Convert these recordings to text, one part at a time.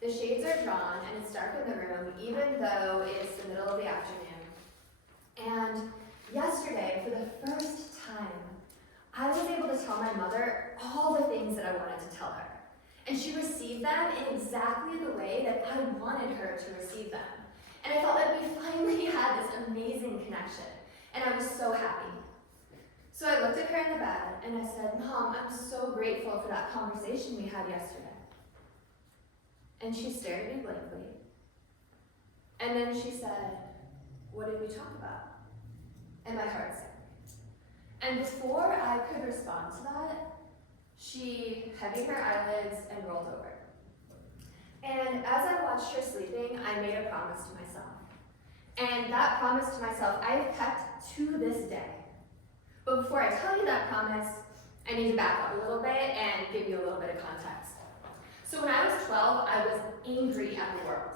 The shades are drawn and it's dark in the room, even though it's the middle of the afternoon. And yesterday, for the first time, I was able to tell my mother all the things that I wanted to tell her. And she received them in exactly the way that I wanted her to receive them. And I felt like we finally had this amazing connection. And I was so happy. So I looked at her in the bed and I said, Mom, I'm so grateful for that conversation we had yesterday. And she stared at me blankly. And then she said, what did we talk about? And my heart sank. And before I could respond to that, she heavied her eyelids and rolled over. And as I watched her sleeping, I made a promise to myself. And that promise to myself I have kept to this day. But before I tell you that promise, I need to back up a little bit and give you a little bit of context. So when I was 12, I was angry at the world.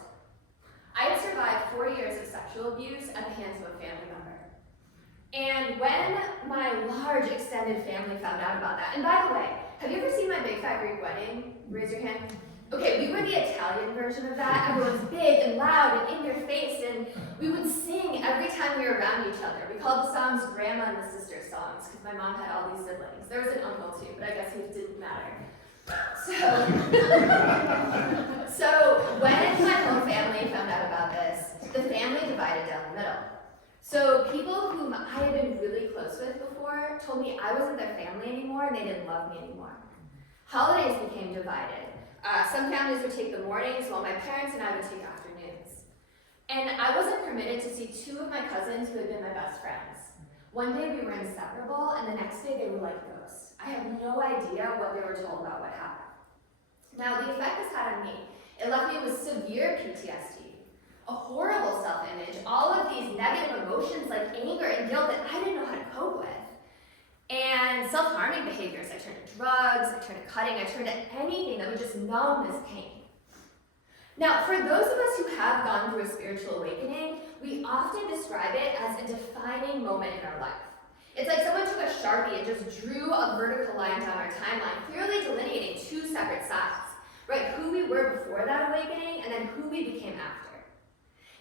I had survived 4 years of sexual abuse at the hands of a family member. And when my large extended family found out about that, and by the way, have you ever seen my Big Fat Greek Wedding? Raise your hand. Okay, we were the Italian version of that. Everyone's big and loud and in your face, and we would sing every time we were around each other. We called the songs Grandma and the Sister songs, because my mom had all these siblings. There was an uncle too, but I guess he didn't matter. So when my whole family found out about this, the family divided down the middle. So people whom I had been really close with before told me I wasn't their family anymore and they didn't love me anymore. Holidays became divided. Some families would take the mornings while my parents and I would take afternoons. And I wasn't permitted to see two of my cousins who had been my best friends. One day we were inseparable and the next day they were like ghosts. I have no idea what they were told about what happened. Now the effect this had on me, it left me with severe PTSD, a horrible self-image, all of these negative emotions like anger and guilt that I didn't know how to cope with. And self-harming behaviors. I turned to drugs, I turned to cutting, I turned to anything that would just numb this pain. Now, for those of us who have gone through a spiritual awakening, we often describe it as a defining moment in our life. It's like someone took a Sharpie and just drew a vertical line down our timeline, clearly delineating two separate sides, right? Who we were before that awakening and then who we became after.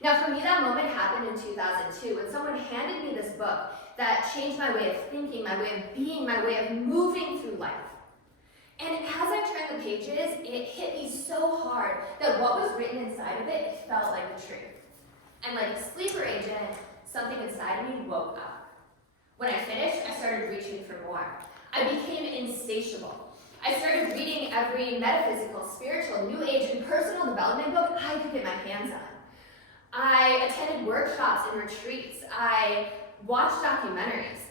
Now, for me, that moment happened in 2002 when someone handed me this book that changed my way of thinking, my way of being, my way of moving through life. And as I turned the pages, it hit me so hard that what was written inside of it felt like the truth. And like a sleeper agent, something inside of me woke up. When I finished, I started reaching for more. I became insatiable. I started reading every metaphysical, spiritual, new age, and personal development book I could get my hands on. I attended workshops and retreats. I watched documentaries.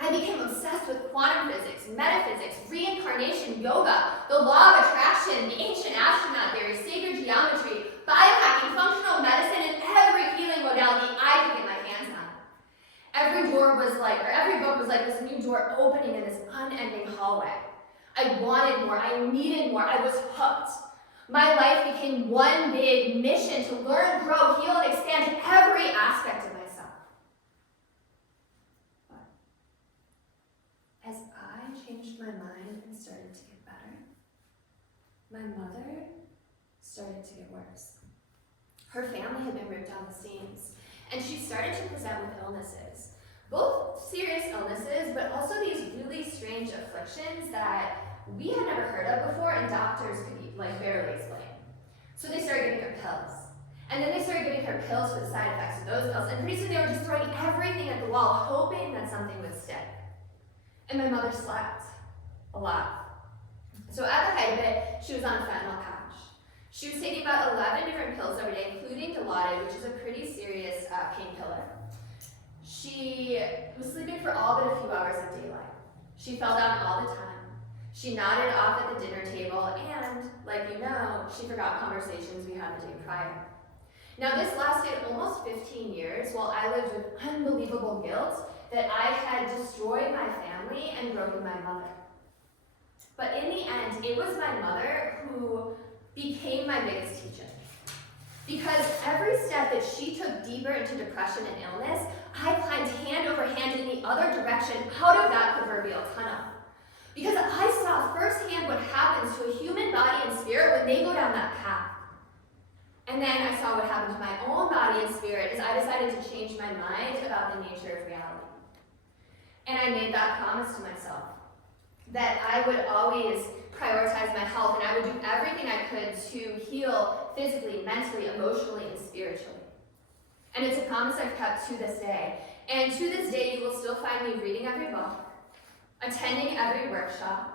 I became obsessed with quantum physics, metaphysics, reincarnation, yoga, the law of attraction, the ancient astronaut theory, sacred geometry, biohacking, functional medicine, and every healing modality I could get my hands on. Every book was like this new door opening in this unending hallway. I wanted more, I needed more, I was hooked. My life became one big mission to learn, grow, heal, and expand every aspect of myself. But as I changed my mind and started to get better, my mother started to get worse. Her family had been ripped down the seams, and she started to present with illnesses. Both serious illnesses, but also these really strange afflictions that we had never heard of before and doctors could barely explain. So they started giving her pills. And then they started giving her pills for the side effects of those pills. And pretty soon they were just throwing everything at the wall, hoping that something would stick. And my mother slept a lot. So at the height of it, she was on a fentanyl patch. She was taking about 11 different pills every day, including Dilaudid, which is a pretty serious painkiller. She was sleeping for all but a few hours of daylight. She fell down all the time. She nodded off at the dinner table, and, like you know, she forgot conversations we had the day prior. Now, this lasted almost 15 years while I lived with unbelievable guilt that I had destroyed my family and broken my mother. But in the end, it was my mother who became my biggest teacher. Because every step that she took deeper into depression and illness, I climbed hand over hand in the other direction out of that proverbial tunnel. Because I saw firsthand what happens to a human body and spirit when they go down that path. And then I saw what happened to my own body and spirit as I decided to change my mind about the nature of reality. And I made that promise to myself, that I would always prioritize my health and I would do everything I could to heal physically, mentally, emotionally, and spiritually. And it's a promise I've kept to this day. And to this day, you will still find me reading every book, attending every workshop,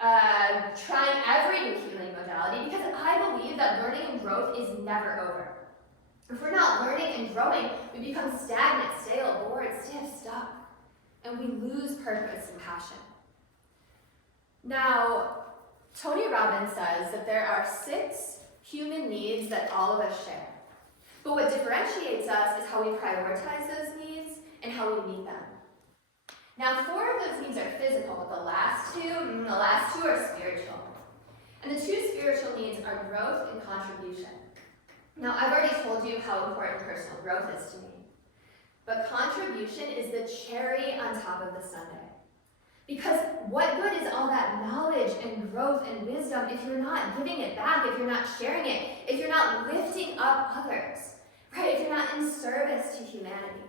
trying every new healing modality, because I believe that learning and growth is never over. If we're not learning and growing, we become stagnant, stale, bored, stiff, stuck, and we lose purpose and passion. Now, Tony Robbins says that there are 6 human needs that all of us share. But what differentiates us is how we prioritize those needs and how we meet them. Now, 4 of those needs are physical, but the last two are spiritual. And the 2 spiritual needs are growth and contribution. Now, I've already told you how important personal growth is to me. But contribution is the cherry on top of the sundae. Because what good is all that knowledge and growth and wisdom if you're not giving it back, if you're not sharing it, if you're not lifting up others, right? If you're not in service to humanity.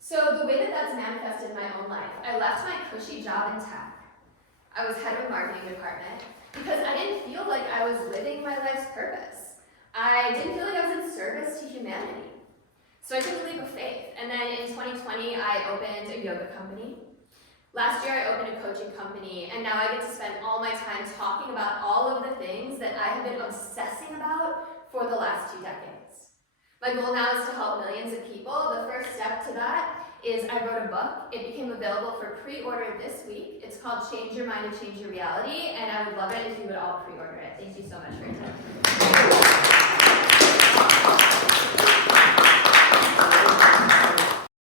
So the way that that's manifested in my own life, I left my cushy job in tech. I was head of a marketing department because I didn't feel like I was living my life's purpose. I didn't feel like I was in service to humanity. So I took a leap of faith. And then in 2020, I opened a yoga company. Last year, I opened a coaching company, and now I get to spend all my time talking about all of the things that I have been obsessing about for the last 2 decades. My goal now is to help millions of people. The first step to that is I wrote a book. It became available for pre-order this week. It's called Change Your Mind to Change Your Reality, and I would love it if you would all pre-order it. Thank you so much for your time.